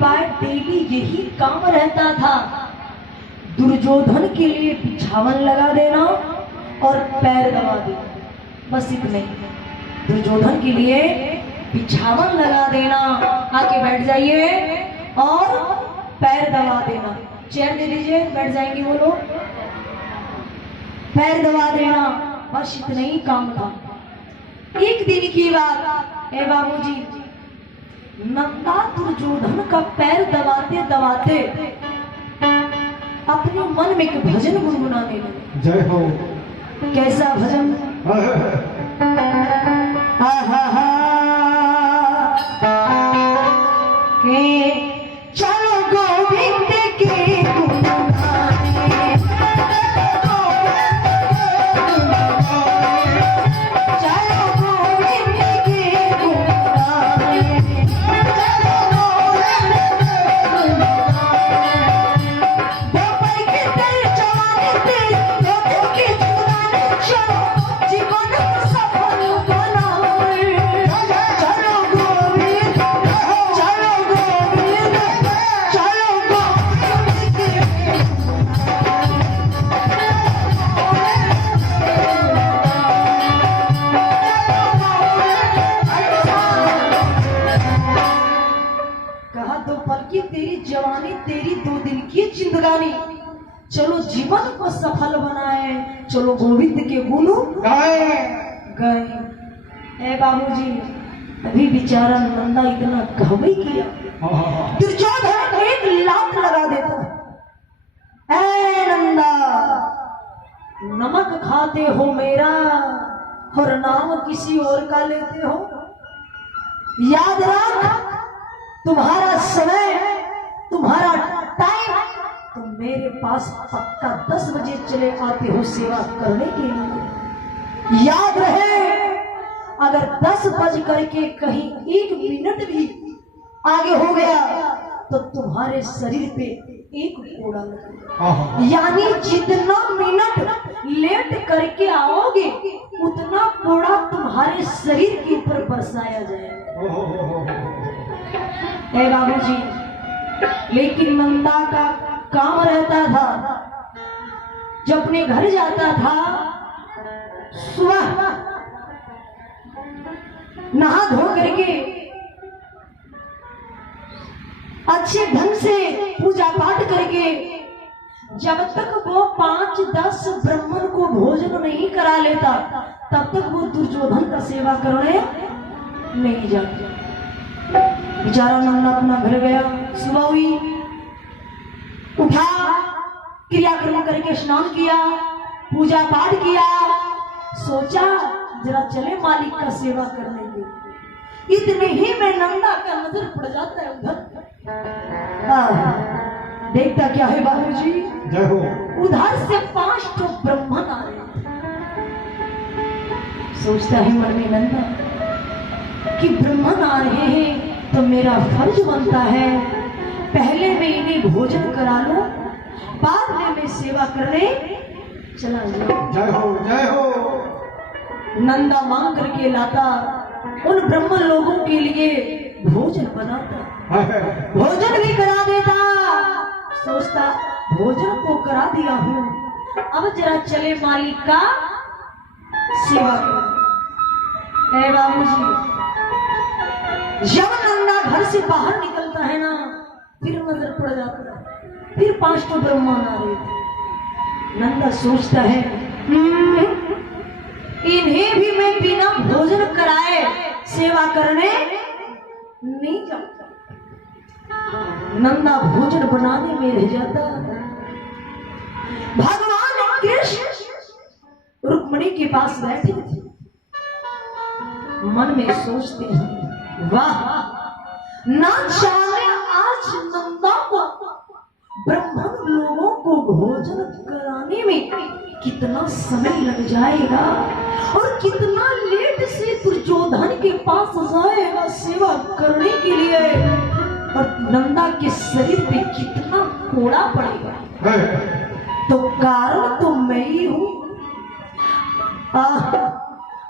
बार daily यही काम रहता था, दुर्योधन के लिए बिछावन लगा देना और पैर दबा देना, बस इतना ही। दुर्योधन के लिए बिछावन लगा देना, आके बैठ जाइए और पैर दबा देना। चेयर दे दीजिए, बैठ जाएंगे वो लोग। पैर दबा देना, बस इतना ही काम था। एक दिन की बात, ए बाबूजी, नंदा दुर्योधन का पैर दबाते दबाते अपने मन में एक भजन गुनगुनाने लगे। जय हो। कैसा भजन? चलो गोविंद के गुण गाने, चलो गोविंद के गुण गाने, चलो गोविंद के गुण गाने। दोपहर के तेरे जवानी तेरे लोगों के जुगाने, चलो जीवन को सफल बनाए। चलो गोविंद, चलो गोविंद, चलो गोविंद के कहा दो पल की तेरी जवानी, तेरी 2 दिन की जिंदगानी, चलो जीवन को सफल बनाए, चलो गोविंद के गुण गए। ए बाबूजी, अभी बेचारा नंदा इतना कहवे किया, दुर्योधन एक लात लगा देता। ए नंदा, नमक खाते हो मेरा और नाम किसी और का लेते हो। याद रख, तुम्हारा समय, तुम्हारा टाइम, तुम मेरे पास पक्का 10 बजे चले आते हो सेवा करने के लिए। याद रहे, अगर 10 बज करके कहीं 1 मिनट भी आगे हो गया तो तुम्हारे शरीर पे एक कोड़ा लगेगा। यानी जितना मिनट लेट करके आओगे उतना कोड़ा तुम्हारे शरीर के ऊपर बरसाया जाएगा। ए बाबूजी, लेकिन नंदा का काम रहता था, जब अपने घर जाता था सुबह नहा धो करके अच्छे ढंग से पूजा पाठ करके, जब तक वो 5-10 ब्राह्मण को भोजन नहीं करा लेता तब तक वो दुर्योधन का सेवा करने नहीं जाता। बेचारा नंदा अपना घर गया, सुबह हुई, उठा, क्रियाक्रम करके स्नान किया, पूजा पाठ किया, सोचा जरा चले मालिक का सेवा करने के। इतने ही में नंदा का नजर पड़ जाता है उधर। देखता क्या है बाबूजी, जय हो। उधर से 5 तो ब्राह्मण आ रहे। सोचता है मन में नंदा कि ब्राह्मण आ रहे हैं तो मेरा फर्ज बनता है पहले मैं इन्हें भोजन करा लूं, बाद में मैं सेवा करने चला जाऊं। जय हो, जय हो। नंदा मांग करके लाता, उन ब्राह्मण लोगों के लिए भोजन बनाता, भोजन भी करा देता। सोचता भोजन को करा दिया हूं, अब जरा चले मालिक का सेवा करो। ए बाबूजी, जब नंदा घर से बाहर निकलता है ना, फिर नजर पड़ जाता है, फिर 5 तो ब्राह्मण आ रहे थे। नंदा सोचता है इन्हें भी मैं बिना भोजन कराए सेवा करने नहीं जाता। नंदा भोजन बनाने में रह जाता। भगवान कृष्ण रुक्मिणी के पास बैठे थे, मन में सोचते हैं वाह, ना जाने आज नंदा को ब्राह्मण लोगों को भोजन कराने में कितना समय लग जाएगा और कितना लेट से दुर्योधन के पास जाएगा सेवा करने के लिए, और नंदा के शरीर पे कितना कोड़ा पड़ेगा। तो कारण तो मैं ही हूं।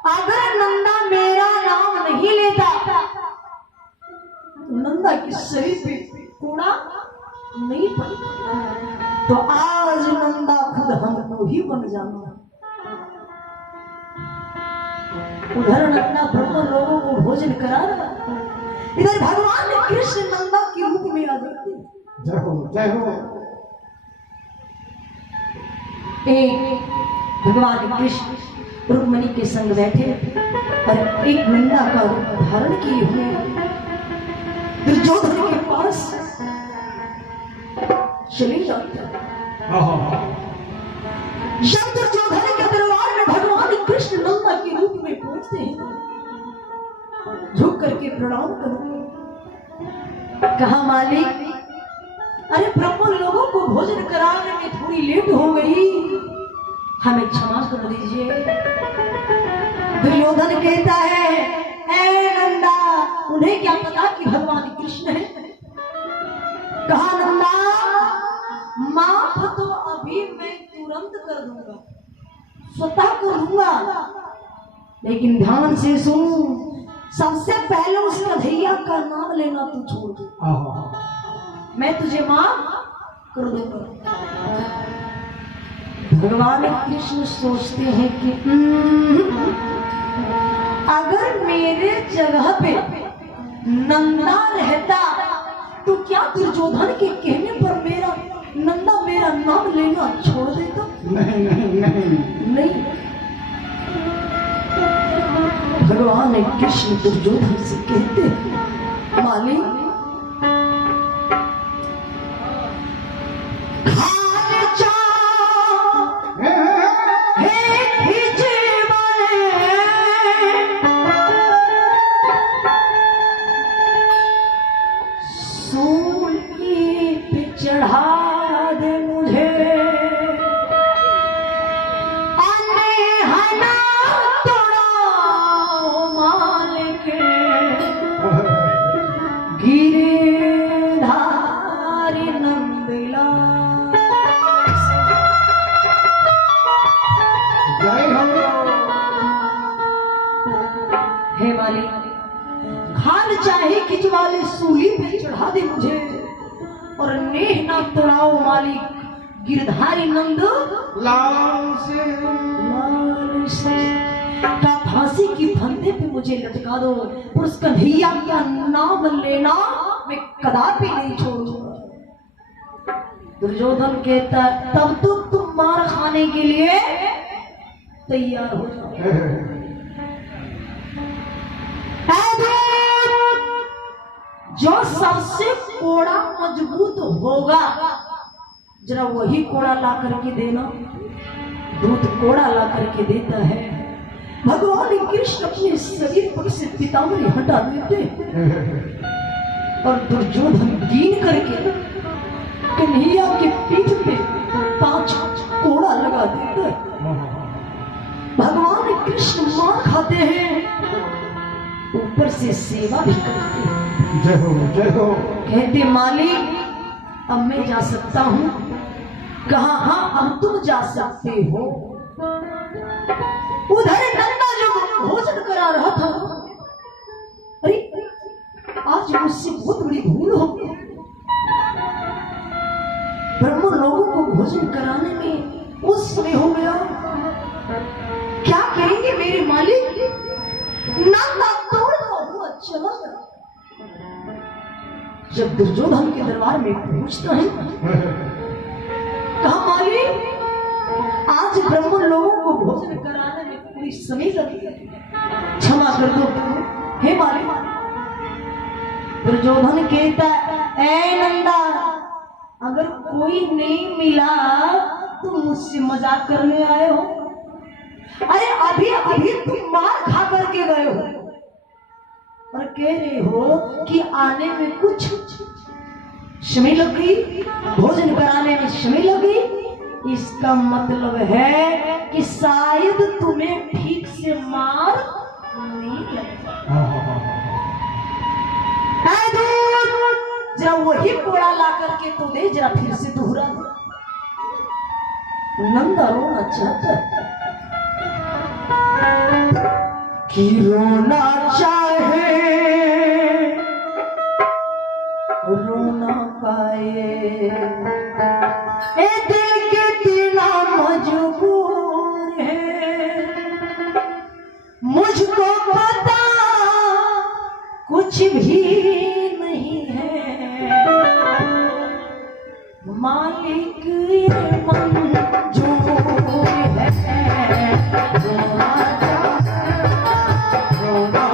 अगर नंदा मेरा नाम नहीं लेता तो नंदा के शरीर पे कूड़ा नहीं पड़ता। तो आज नंदा खुद हमको ही बन जाना। उधर नंदा ब्रह्म लोगों को भोजन करा रहा, इधर भगवान कृष्ण नंदा के रूप में आ जाते। जय हो जय हो। एक भगवान कृष्ण रुक्मिणी के संग बैठे और एक नंदा का रूप धारण किए हुए दुर्योधन के पास चले जाते। जब दुर्योधन के दरबार में भगवान कृष्ण नंदा के रूप में पहुंचते हैं, झुक करके प्रणाम करते, कहा मालिक, अरे ब्राह्मण लोगों को भोजन कराने में थोड़ी लेट हो गई, हमें क्षमा कर दीजिए। दुर्योधन कहता है, ए नंदा, उन्हें क्या पता कि भगवान कृष्ण है? कहा नंदा, माफ तो अभी मैं तुरंत कर दूंगा, स्वतः कर दूंगा, लेकिन ध्यान से सुन, सबसे पहले उस कन्हैया का नाम लेना तू छोड़ दे, मैं तुझे माफ कर दूंगा। भगवान कृष्ण सोचते हैं कि अगर मेरे जगह पे नंदा रहता तो क्या दुर्योधन के कहने पर मेरा नंदा मेरा नाम लेना छोड़ देता? नहीं नहीं नहीं नहीं। भगवान कृष्ण दुर्योधन से कहते, मालिक, चढ़ा दे मुझे अनहना तोड़ा मालिक गिरधारी नंदिला। हे मालिक, खाल चाहे खिंचवाले सूली पे चढ़ा दे मुझे और नेह ना तोड़ाओ मालिक गिरधारी नंद लाल से का फांसी की फंदे पे मुझे लटका दो, और उस कन्हैया का नाम लेना मैं कदापि नहीं छोड़ूंगा। दुर्योधन कहता, तब तो तुम मार खाने के लिए तैयार हो जाओ। जो सबसे कोड़ा मजबूत होगा, जरा वही कोड़ा ला करके देना। दूध कोड़ा ला करके देता है। भगवान कृष्ण अपने शरीर पर से पीताम्बरी हटा देते और दुर्योधन गिन करके कन्हैया के पीठ पे 5 कोड़ा लगा देते। भगवान कृष्ण मार खाते हैं, ऊपर से सेवा भी करते हैं। जय हो जय हो। कहते, मालिक, अब मैं जा सकता हूँ? कहा, हाँ अब तुम जा सकते हो। उधर नंदा जो भोजन करा रहा था, अरे आज मुझसे बहुत बड़ी भूल हो गई। ब्राह्मण लोगों को भोजन कराने में उस समय हो गया, क्या कहेंगे मेरे मालिक? नंदा तोड़ता हुआ चला गया। जब दुर्योधन के दरबार में पहुंचता है, कहा, मालिक, आज ब्राह्मण लोगों को भोजन कराने में पूरी समय लगी, क्षमा कर दो। हे मालिक। दुर्योधन कहता, ए नंदा, अगर कोई नहीं मिला तो मुझसे मजाक करने आए हो? अरे अभी अभी तुम मार खा करके गए हो और कह रहे हो कि आने में कुछ समय लग गई, भोजन कराने में समय लग गई। इसका मतलब है कि शायद तुम्हें ठीक से मार नहीं लगा। जरा वही कोड़ा ला करके तो दे, जरा फिर से दोहरा दे। नंदा रोना चाहता है कि रोना चाहे रो ना पाए। ए दिल के दिला मजबूर है, मुझको पता कुछ भी नहीं है, मालिक ये मंजूर है। रोना रोना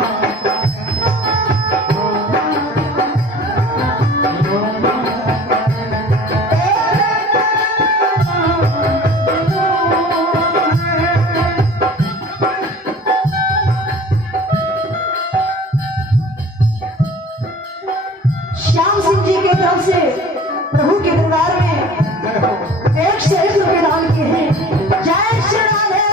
श्याम सिंह जी की तरफ से प्रभु के दरबार में जय हो 1 से 1 रुपये दान किए हैं। जय श्री राधे।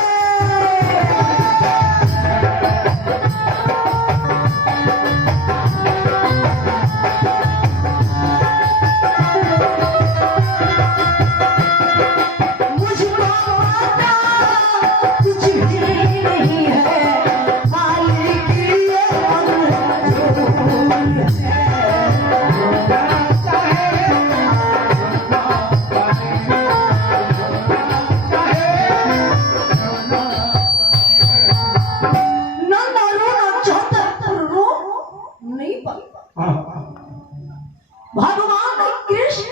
मुझको पता कुछ भी नहीं है, मालिक ये मंजूर है। नंदा रोना चाहता पर रो नहीं पाता। भगवान कृष्ण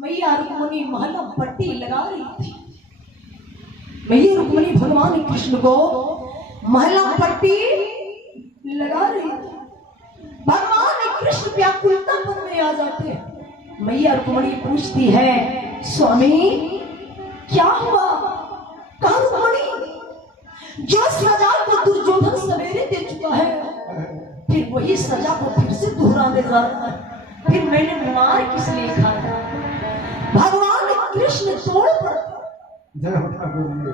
मैया रुक्मिणी महला पट्टी लगा रही थी। मैया रुक्मिणी भगवान कृष्ण को महला पट्टी लगा रही थी। भगवान कृष्ण व्याकुलतापन में आ जाते हैं। मैया रुक्मिणी पूछती है, स्वामी क्या हुआ? कहा रुक्मिणी, जो सजा को दुर्योधन सवेरे दे चुका है, फिर वही सजा को फिर से दोहराने जा रहा है। फिर मैंने मार किस लिए खाया? भगवान कृष्ण तोड़ पड़ते, जय हो ठाकुर जी।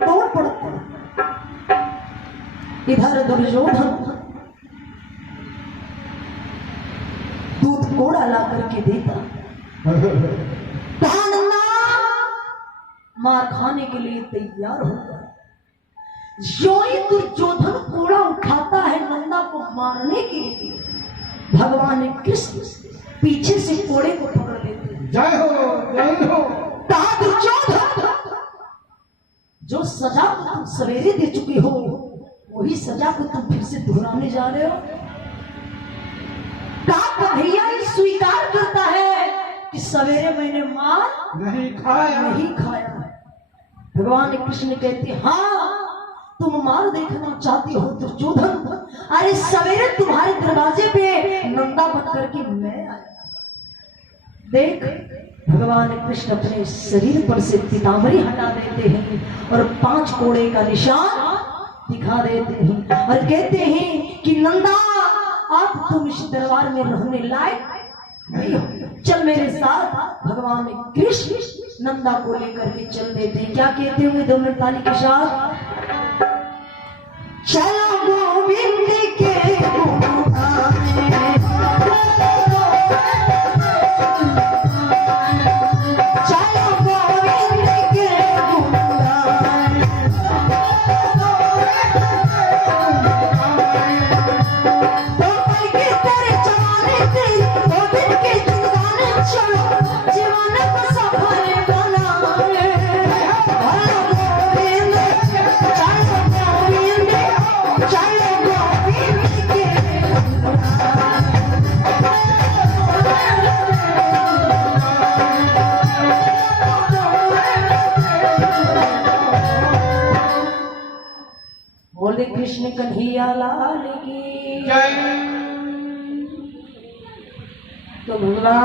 तोड़ पड़ते। इधर दुर्योधन दूध कोड़ा ला करके देता, कहा नंदा मार खाने के लिए तैयार होगा। जो ही दुर्योधन कोड़ा उठाता है नंदा को मारने के लिए, भगवान कृष्ण पीछे से कोड़े को पकड़ लेते हैं। जय हो जय हो। कहा दुर्योधन, जो सजा को तुम सवेरे दे चुके हो, वही सजा को तुम फिर से दोहराने जा रहे हो। कहा भैया ये स्वीकार करता है कि सवेरे मैंने मार नहीं खाया। भगवान कृष्ण कहते, हाँ तुम मार देखना चाहती हो दुर्योधन। अरे सवेरे तुम्हारे दरवाजे पे नंदा बन करके मैं आया। देख, भगवान कृष्ण अपने शरीर पर से पीतांबरी हटा देते हैं और 5 कोड़े का निशान दिखा देते हैं और कहते हैं कि नंदा अब तुम इस दरबार में रहने लायक नहीं हो, चल मेरे साथ। भगवान कृष्ण नंदा को लेकर के चल देते हैं। क्या कहते हुए 2 मिनट ताली के साथ, चलो गोविंद के गुण गाने, चलो गोविंद के गुण गाने, तो पल के तेरे चलाने तेरी गोविंद के गुण गाने, चलो जीवन को सफल बनाए। चलो गोविंद, चलो गोविंद, चलो गोविंद के बोले कृष्ण कन्हैया लाल की जय। तो भगवान